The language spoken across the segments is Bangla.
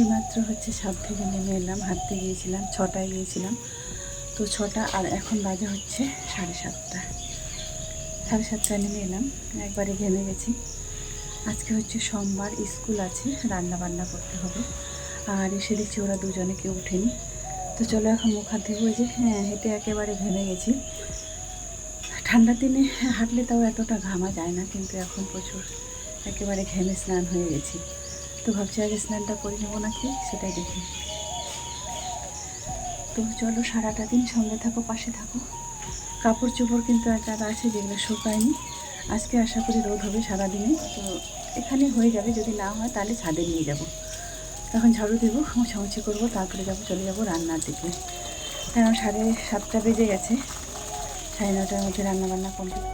এইমাত্র হচ্ছে সাত থেকে নেমে এলাম, হাঁটতে গিয়েছিলাম, ছটায় গিয়েছিলাম। তো ছটা আর এখন বাজে হচ্ছে সাড়ে সাতটা। সাড়ে সাতটায় নেমে এলাম, একবারে ঘেমে গেছি। আজকে হচ্ছে সোমবার, স্কুল আছে রান্না বান্না করতে হবে। আর এসে দেখছি ওরা দুজনে কেউ ওঠেনি। তো চলো এখন মুখ হাত ধুবো যে হ্যাঁ হেঁটে একেবারে ঘেমে গেছি। ঠান্ডার দিনে হাঁটলে তাও এতটা ঘামা যায় না, কিন্তু এখন প্রচুর। একেবারে ঘেমে স্নান হয়ে গেছি। তো ভাবছি আগে স্নানটা করে নেব নাকি, সেটাই দেখি। তো চলো, সারাটা দিন সঙ্গে থাকো, পাশে থাকো। কাপড় চোপড় কিন্তু জায়গা আছে, যেগুলো শুকায়নি। আজকে আশা করি রোদ হবে সারাদিনে। তো এখানে হয়ে যাবে, যদি না হয় তাহলে ছাদে নিয়ে যাব। তখন ঝাড়ু দেবো মোছামুছি করব, তারপরে যাব, চলে যাব রান্নার দিকে। কারণ সাড়ে সাতটা বেজে গেছে, সাড়ে নটার মধ্যে রান্না বান্না কমপ্লিট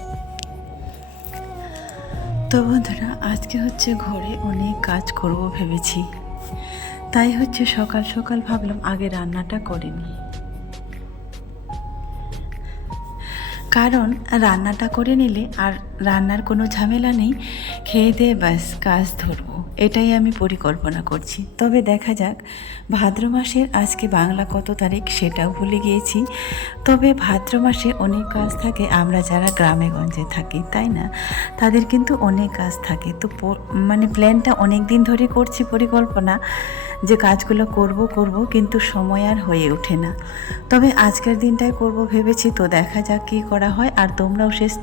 তো বন্ধুরা, আজকে হচ্ছে ঘরে অনেক কাজ করব ভেবেছি। তাই হচ্ছে সকাল সকাল ভাবলাম আগে রান্নাটা করে নিই। কারণ রান্নাটা করে নিলে আর রান্নার কোনো ঝামেলা নেই, খেয়ে দিয়ে ব্যাস কাজ ধরবো। এটাই আমি পরিকল্পনা করছি। তবে দেখা যাক, ভাদ্র মাসের আজকে বাংলা কত তারিখ সেটাও ভুলে গিয়েছি। তবে ভাদ্র মাসে অনেক কাজ থাকে, আমরা যারা গ্রামে গঞ্জে থাকি, তাই না? তাদের কিন্তু অনেক কাজ থাকে। তো মানে প্ল্যানটা অনেক দিন ধরে করছি পরিকল্পনা যে কাজগুলো করব করব, কিন্তু সময় আর হয়ে ওঠে না। তবে আজকের দিনটাই করব ভেবেছি, তো দেখা যাক কী করা হয়। আর তোমরাও শেষ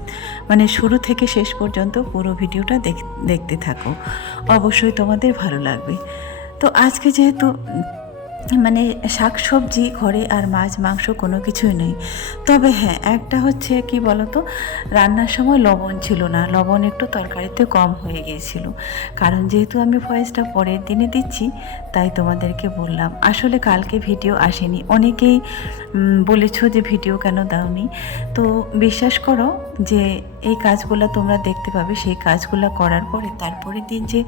মানে শুরু থেকে শেষ পর্যন্ত পুরো ভিডিওটা দেখ- দেখতে থাকো। অবশ্যই তোমাদের ভালো লাগবে। তো আজকে যেহেতু মানে শাক সবজি ঘরে আর মাছ, মাংস কোনো কিছুই নেই। তবে হ্যাঁ একটা হচ্ছে কি বলতো, রান্নার সময় লবণ ছিল না। লবণ একটু তরকারিতে কম হয়ে গিয়েছিল। কারণ যেহেতু আমি ভয়েসটা পরের দিনে দিচ্ছি, তাই তোমাদেরকে বললাম। আসলে কালকে ভিডিও আসেনি। অনেকেই বলেছ যে ভিডিও কেন দাওনি। তো বিশ্বাস করো যে এই কাজগুলো তোমরা দেখতে পাবে, সেই কাজগুলো করার পরে তারপরের দিন যে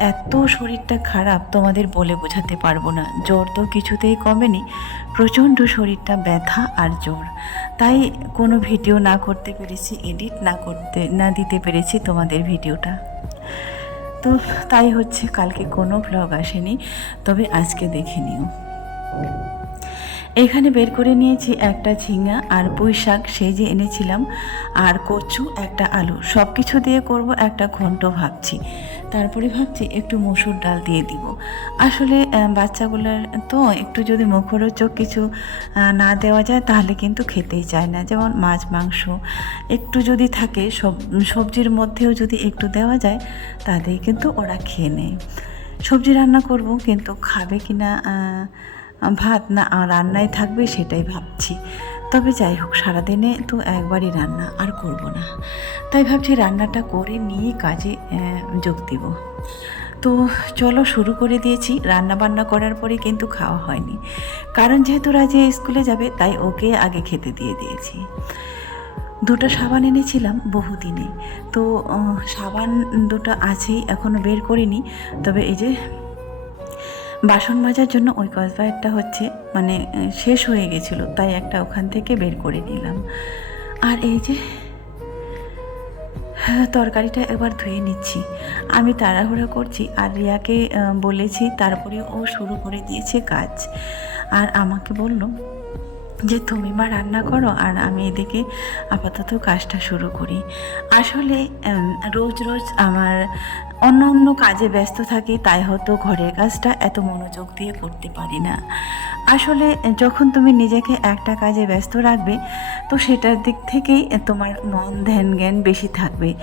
এত শরীরটা খারাপ তোমাদের বলে বোঝাতে পারব না। জ্বর তো কিছুতেই কমেনি, প্রচণ্ড শরীরটা ব্যথা আর জ্বর। তাই কোনো ভিডিও না করতে পেরেছি, এডিট না করতে, না দিতে পেরেছি তোমাদের ভিডিওটা। তো তাই হচ্ছে, কালকে কোনো ব্লগ আসেনি, তবে আজকে দেখে নিও। এখানে বের করে নিয়েছি একটা ঝিঙা আর পুঁই শাক সেই যে এনেছিলাম, আর কচু, একটা আলু। সব কিছু দিয়ে করব একটা ঘন্ট ভাবছি। তারপরে ভাবছি একটু মসুর ডাল দিয়ে দিব। আসলে বাচ্চাগুলোর তো একটু যদি মুখরোচক কিছু না দেওয়া যায়, তাহলে কিন্তু খেতেই চায় না। যেমন মাছ, মাংস, একটু যদি থাকে, সব, সবজির মধ্যেও যদি একটু দেওয়া যায়, তাতেই কিন্তু ওরা খেয়ে নেয়। সবজি রান্না করব, কিন্তু খাবে কি না ভাত না রান্নায় থাকবে সেটাই ভাবছি। তবে যাই হোক, সারাদিনে তো একবারই রান্না আর করব না। তাই ভাবছি রান্নাটা করে নিয়ে কাজে যোগ দিব। তো চলো শুরু করে দিয়েছি। রান্না বান্না করার পরে কিন্তু খাওয়া হয়নি। কারণ যেহেতু রাজে স্কুলে যাবে, তাই ওকে আগে খেতে দিয়ে দিয়েছি। দুটো সাবান এনেছিলাম বহুদিনে। তো সাবান দুটো আছেই এখনও বের করিনি। তবে এই যে বাসন মাজার জন্য ওই কসবারটা হচ্ছে মানে শেষ হয়ে গেছিল, তাই একটা ওখান থেকে বের করে নিলাম। আর এই যে, তরকারিটা এবার ধুয়ে নিচ্ছি। আমি তাড়াহুড়া করছি, আর রিয়াকে বলেছি তারপরে ও শুরু করে দিয়েছে কাজ। আর আমাকে বলল যে তুমি মা রান্না করো আর আমি এদিকে আপাতত কাজটা শুরু করি। আসলে রোজ রোজ আমার অন্য অন্য কাজে ব্যস্ত থাকি, তাই হয়তো ঘরের কাজটা এত মনোযোগ দিয়ে করতে পারি না। আসলে, যখন তুমি নিজেকে একটা কাজে ব্যস্ত রাখবে, তো সেটার দিক থেকেই তোমার মন ধ্যান জ্ঞান বেশি থাকবে।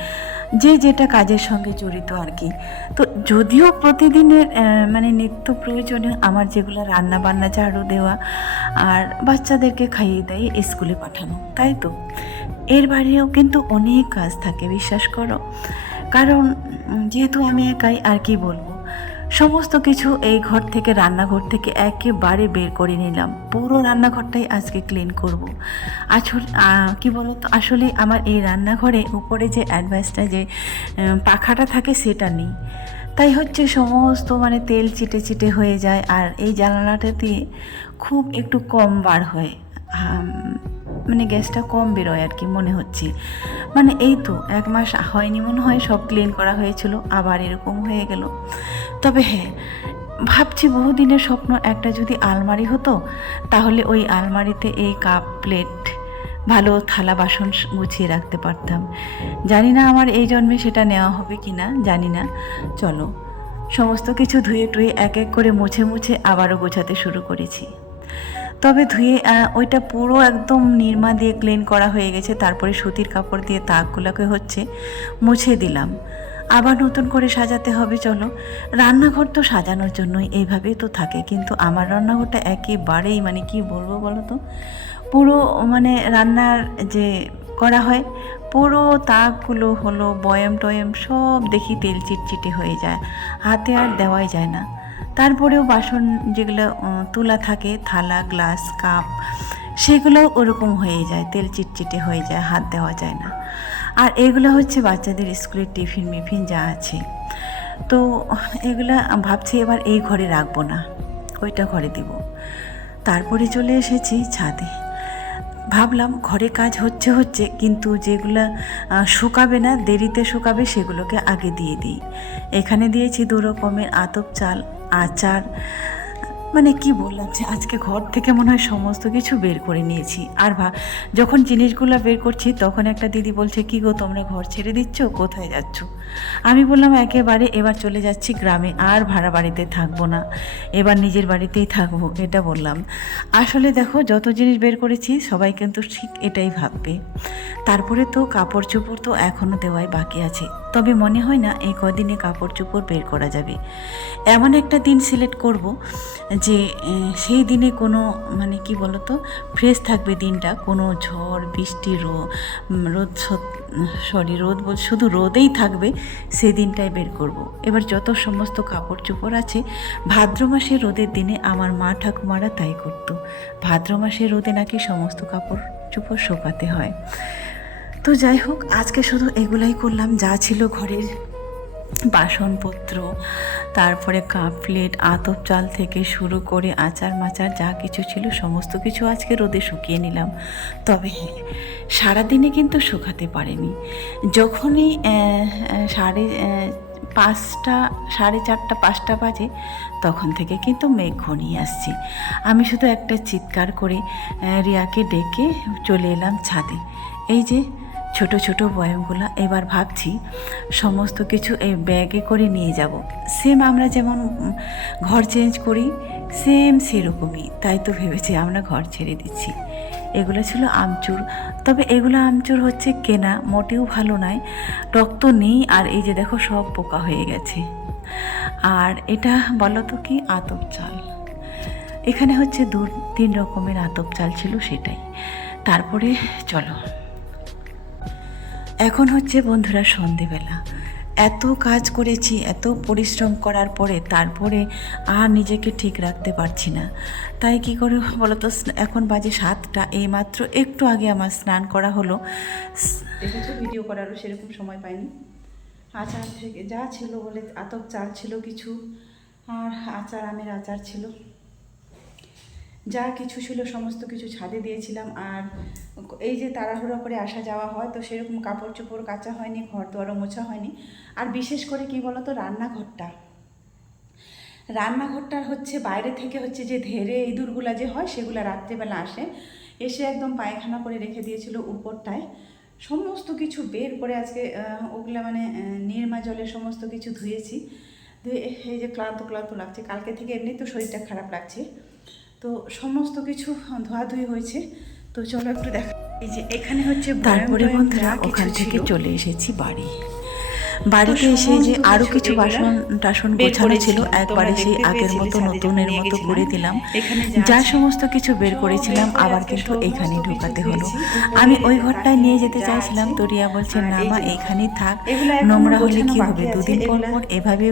যে যেটা কাজের সঙ্গে জড়িত আর কি। তো যদিও প্রতিদিনের মানে নিত্য প্রয়োজনে আমার যেগুলো রান্না বান্না ঝাড়ু দেওয়া আর বাচ্চাদেরকে খাইয়ে দেয়, স্কুলে পাঠানো, তাই তো? এর বাইরেও কিন্তু অনেক কাজ থাকে, বিশ্বাস করো। কারণ যেহেতু আমি একাই, আর কি বলব? সমস্ত কিছু এই ঘর থেকে, রান্নাঘর থেকে একেবারে বের করে নিলাম। পুরো রান্নাঘরটাই আজকে ক্লিন করব। আসলে কি বলতো? আসলে আমার এই রান্নাঘরে উপরে যে অ্যাডভাইসটা যে পাখাটা থাকে সেটা নেই। তাই হচ্ছে সমস্ত মানে তেল চিটে চিটে হয়ে যায়, আর এই জানালাটা দিয়ে খুব একটু কম বার হয়। মানে গ্যাসটা কম বেরোয় আর কি মনে হচ্ছে। মানে এই তো, এক মাস হয়নি মনে হয়, সব ক্লিন করা হয়েছিল, আবার এরকম হয়ে গেল। তবে হ্যাঁ ভাবছি বহুদিনের স্বপ্ন একটা যদি আলমারি হতো, তাহলে ওই আলমারিতে এই কাপ প্লেট, ভালো থালা বাসন গুছিয়ে রাখতে পারতাম। জানি না আমার এই জন্মে সেটা নেওয়া হবে কি না জানি না। চলো, সমস্ত কিছু ধুয়ে টুয়ে এক এক করে মুছে মুছে আবারও গোছাতে শুরু করেছি। তবে ধুয়ে ওইটা পুরো একদম নির্মা দিয়ে ক্লিন করা হয়ে গেছে, তারপরে সুতির কাপড় দিয়ে তাকগুলোকে হচ্ছে মুছে দিলাম। আবার নতুন করে সাজাতে হবে, চলো। রান্নাঘর তো সাজানোর জন্যই এইভাবেই তো থাকে, কিন্তু আমার রান্নাঘরটা একেবারেই মানে কি বলব বলো তো? পুরো মানে রান্নার যে করা হয়, পুরো তাকগুলো হলো বয়ম টয়ম সব দেখি তেল চিটচিটে হয়ে যায়, হাতে আর দেওয়াই যায় না। তারপরেও বাসন যেগুলো তোলা থাকে, থালা, গ্লাস, কাপ সেগুলো ওরকম হয়ে যায়, তেল চিটচিটে হয়ে যায়, হাত দেওয়া যায় না। আর এগুলো হচ্ছে বাচ্চাদের স্কুলের টিফিন মিফিন যা আছে। তো এগুলা ভাবছি এবার এই ঘরে রাখব না, ওইটা ঘরে দিব। তারপরে চলে এসেছি ছাদে। ভাবলাম ঘরে কাজ হচ্ছে হচ্ছে, কিন্তু যেগুলো শুকাবে না, দেরিতে শুকাবে, সেগুলোকে আগে দিয়ে দিই। এখানে দিয়েছি দু রকমের আতপ চাল, আচার মানে কি বললাম যে আজকে ঘর থেকে মনে হয় সমস্ত কিছু বের করে নিয়েছি। আর ভা, যখন জিনিসগুলো বের করছি, তখন একটা দিদি বলছে, কি গো, তোমরা ঘর ছেড়ে দিচ্ছ? কোথায় যাচ্ছ? আমি বললাম, একেবারে এবার চলে যাচ্ছি গ্রামে, আর ভাড়া বাড়িতে থাকব না। এবার নিজের বাড়িতেই থাকব, এটা বললাম। আসলে দেখো, যত জিনিস বের করেছি, সবাই কিন্তু ঠিক এটাই ভাববে। তারপরে তো কাপড় চোপড় তো এখনও দেওয়াই বাকি আছে। তবে মনে হয় না এই কদিনে কাপড় চোপড় বের করা যাবে। এমন একটা দিন সিলেক্ট করব যে সেই দিনে কোনো মানে কি বলতো ফ্রেশ থাকবে দিনটা। কোনো ঝড়, বৃষ্টি, রো রোদ সরি রোদ বল, শুধু রোদেই থাকবে, সেই দিনটাই বের করব। এবার যত সমস্ত কাপড় চোপড় আছে, ভাদ্র মাসের রোদের দিনে আমার মা ঠাকুমারা তাই করতো। ভাদ্র মাসের রোদে নাকি সমস্ত কাপড় চোপড় শোকাতে হয়। তো যাই হোক, আজকে শুধু এগুলাই করলাম, যা ছিল ঘরের বাসনপত্র, তারপরে কাপ প্লেট, আতপ চাল থেকে শুরু করে আচার মাচার, যা কিছু ছিল, সমস্ত কিছু আজকে রোদে শুকিয়ে নিলাম। তবে হ্যাঁ সারাদিনে কিন্তু শুকাতে পারেনি। যখনই সাড়ে পাঁচটা, সাড়ে চারটা, পাঁচটা বাজে, তখন থেকে কিন্তু মেঘ ঘনিয়ে আসছে। আমি শুধু একটা চিৎকার করে রিয়াকে ডেকে চলে এলাম ছাদে। এই যে ছোট ছোট বয়ামগুলো এবার ভাবছি, সমস্ত কিছু এই ব্যাগে করে নিয়ে যাব। সেম আমরা যেমন ঘর চেঞ্জ করি সেম সেরকমই। তাই তো ভেবেছি আমরা ঘর ছেড়ে দিচ্ছি। এগুলো ছিল আমচুর। তবে এগুলো আমচুর হচ্ছে কেনা, মোটেও ভালো নয়। রক্ত নেই আর এই যে দেখো সব পোকা হয়ে গেছে। আর এটা বলো তো কি? আতপ চাল। এখানে হচ্ছে দু, তিন রকমের আতপ চাল ছিল সেটাই। তারপরে চলো। এখন হচ্ছে বন্ধুরা সন্ধেবেলা। এত কাজ করেছি, এত পরিশ্রম করার পরে তারপরে আর নিজেকে ঠিক রাখতে পারছি না। তাই কি করে বলো তো এখন বাজে সাতটা, এইমাত্র একটু আগে আমার স্নান করা হলো। দেখেছ ভিডিও করারও সেরকম সময় পাইনি। আচার থেকে যা ছিল বলে আতপ চাল ছিল কিছু, আর আচার আমের আচার ছিল। যা কিছু ছিল সমস্ত কিছু ছাদে দিয়েছিলাম আর এই যে তাড়াহুড়ো করে আসা যাওয়া হয়, তো সেরকম কাপড় চোপড় কাচা হয়নি ঘর দুয়ারও মোছা হয়নি। আর বিশেষ করে কি বলতো, রান্নাঘরটা। রান্নাঘরটার হচ্ছে বাইরে থেকে হচ্ছে যে ধেরে ইঁদুরগুলা যে হয়, সেগুলো রাত্রেবেলা আসে। এসে একদম পায়খানা করে রেখে দিয়েছিল উপরটায়। সমস্ত কিছু বের করে আজকে ওগুলা মানে নির্মা জলে সমস্ত কিছু ধুয়েছি। ধুয়ে এই যে ক্লান্ত ক্লান্ত লাগছে। কালকে থেকে এমনি তো শরীরটা খারাপ লাগছে। তো সমস্ত কিছু ধোয়াধুয়ি হয়েছে। তো চলো একটু দেখা এই যে এখানে হচ্ছে তারপরে বন্ধুরা ওখান থেকে চলে এসেছি বাড়ি। বাড়িতে এসে যে সমস্ত আরও কিছু বাসন টাসন গোছানো ছিল একবারে সেই আগের মতো নতুনের মতো করে দিলাম। যা সমস্ত কিছু বের করেছিলাম আবার কিন্তু এখানে ঢোকাতে হলো। আমি ওই ঘরটায় নিয়ে যেতে চাইছিলাম আছে। তো রিয়া বলছে না মা যে এইখানেই থাক। নোংরা হলে কি হবে? দুদিন পর পর এভাবে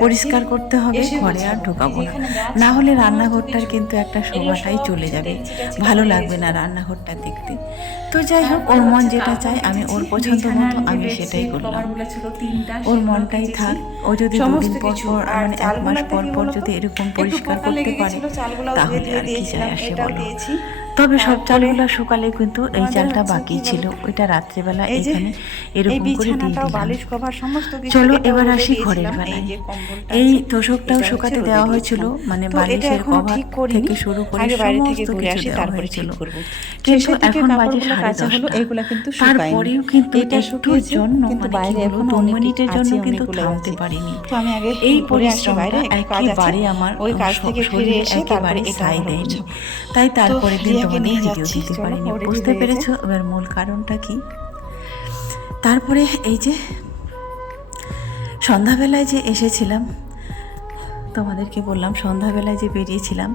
পরিষ্কার করতে হবে ঘরে আর। ঢোকাবো না। না হলে রান্নাঘরটার কিন্তু একটা শোভাটাই চলে যাবে। ভালো লাগবে না রান্নাঘরটা দেখতে। তো যাই হোক ওর মন যেটা চায় আমি ওর পছন্দ মতো আমি সেটাই করলাম ওর মনটাই থাক। ও যদি দুদিন পর পর আর মানে এক মাস পর পর যদি এরকম পরিষ্কার করতে পারে তাহলে আর কি যায় আসে বলো? দিয়েছি। তবে সব চালগুলো সকালে কিন্তু এই চালটা বাকি ছিল। ওইটা রাত্রেবেলা এখানে এরকম করে দিয়ে চলো এবার আসি ঘরের বেলায়। এই তোষকটাও শুকাতে দেওয়া হয়েছিল মানে বালিশের কভার থেকে শুরু করে সমস্ত কিছু দেওয়া হয়েছিল। কিন্তু এখন বাজে সাড়ে দশটা। তারপরেও কিন্তু একটুর জন্য মানে দু মিনিটের জন্য কিন্তু থামতে পারিনি। এই পরিশ্রমটা একেবারে আমার ওই কাজ থেকে ফিরে এসে একেবারে সাই দেয়নি তাই তারপরে দিন তোমাদের নিয়ে ভিডিও যাচ্ছি, দিতে পারিনি। বুঝতে পেরেছ এবার মূল কারণটা কি? তারপরে এই যে সন্ধ্যাবেলায় যে এসেছিলাম তোমাদেরকে বললাম, সন্ধ্যাবেলায় যে বেরিয়েছিলাম,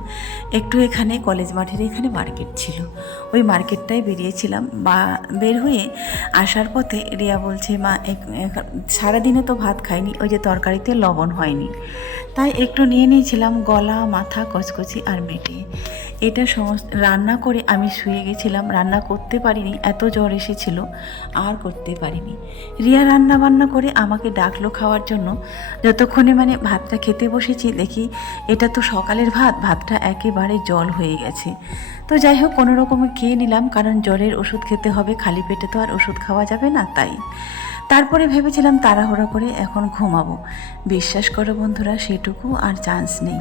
একটু এখানে কলেজ মাঠের এখানে মার্কেট ছিল। ওই মার্কেটটায় বেরিয়েছিলাম। বা বের হয়ে আসার পথে রিয়া বলছে, মা সারাদিনে তো ভাত খাইনি, ওই যে তরকারিতে লবণ হয়নি। তাই একটু নিয়ে নিয়েছিলাম গলা, মাথা, কচকচি আর মেটে। এটা সমস্ত রান্না করে আমি শুয়ে গেছিলাম। রান্না করতে পারিনি, এত জ্বর এসেছিল, আর করতে পারিনি। রিয়া রান্না বান্না করে আমাকে ডাকলো খাওয়ার জন্য। যতক্ষণে মানে ভাতটা খেতে বসেছি দেখি দেখি, এটা তো সকালের ভাত, ভাতটা একেবারে জল হয়ে গেছে। তো যাই হোক, কোনো রকমে খেয়ে নিলাম, কারণ জ্বরের ওষুধ খেতে হবে, খালি পেটে তো আর ওষুধ খাওয়া যাবে না, তাই। তারপরে ভেবেছিলাম তাড়াহুড়া করে এখন ঘুমাবো। বিশ্বাস করো বন্ধুরা, সেটুকু আর চান্স নেই।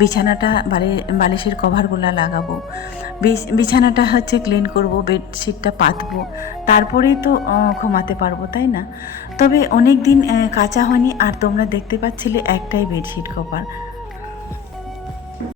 বিছানাটা বালি, বালিশের কভারগুলো লাগাবো। বিছানাটা হচ্ছে ক্লিন করব বেডশিটটা পাতবো। তারপরেই তো ঘুমাতে পারব, তাই না? তবে অনেক দিন কাঁচা হয়নি, আর তোমরা দেখতে পাচ্ছিলে একটাই বেডশিট কভার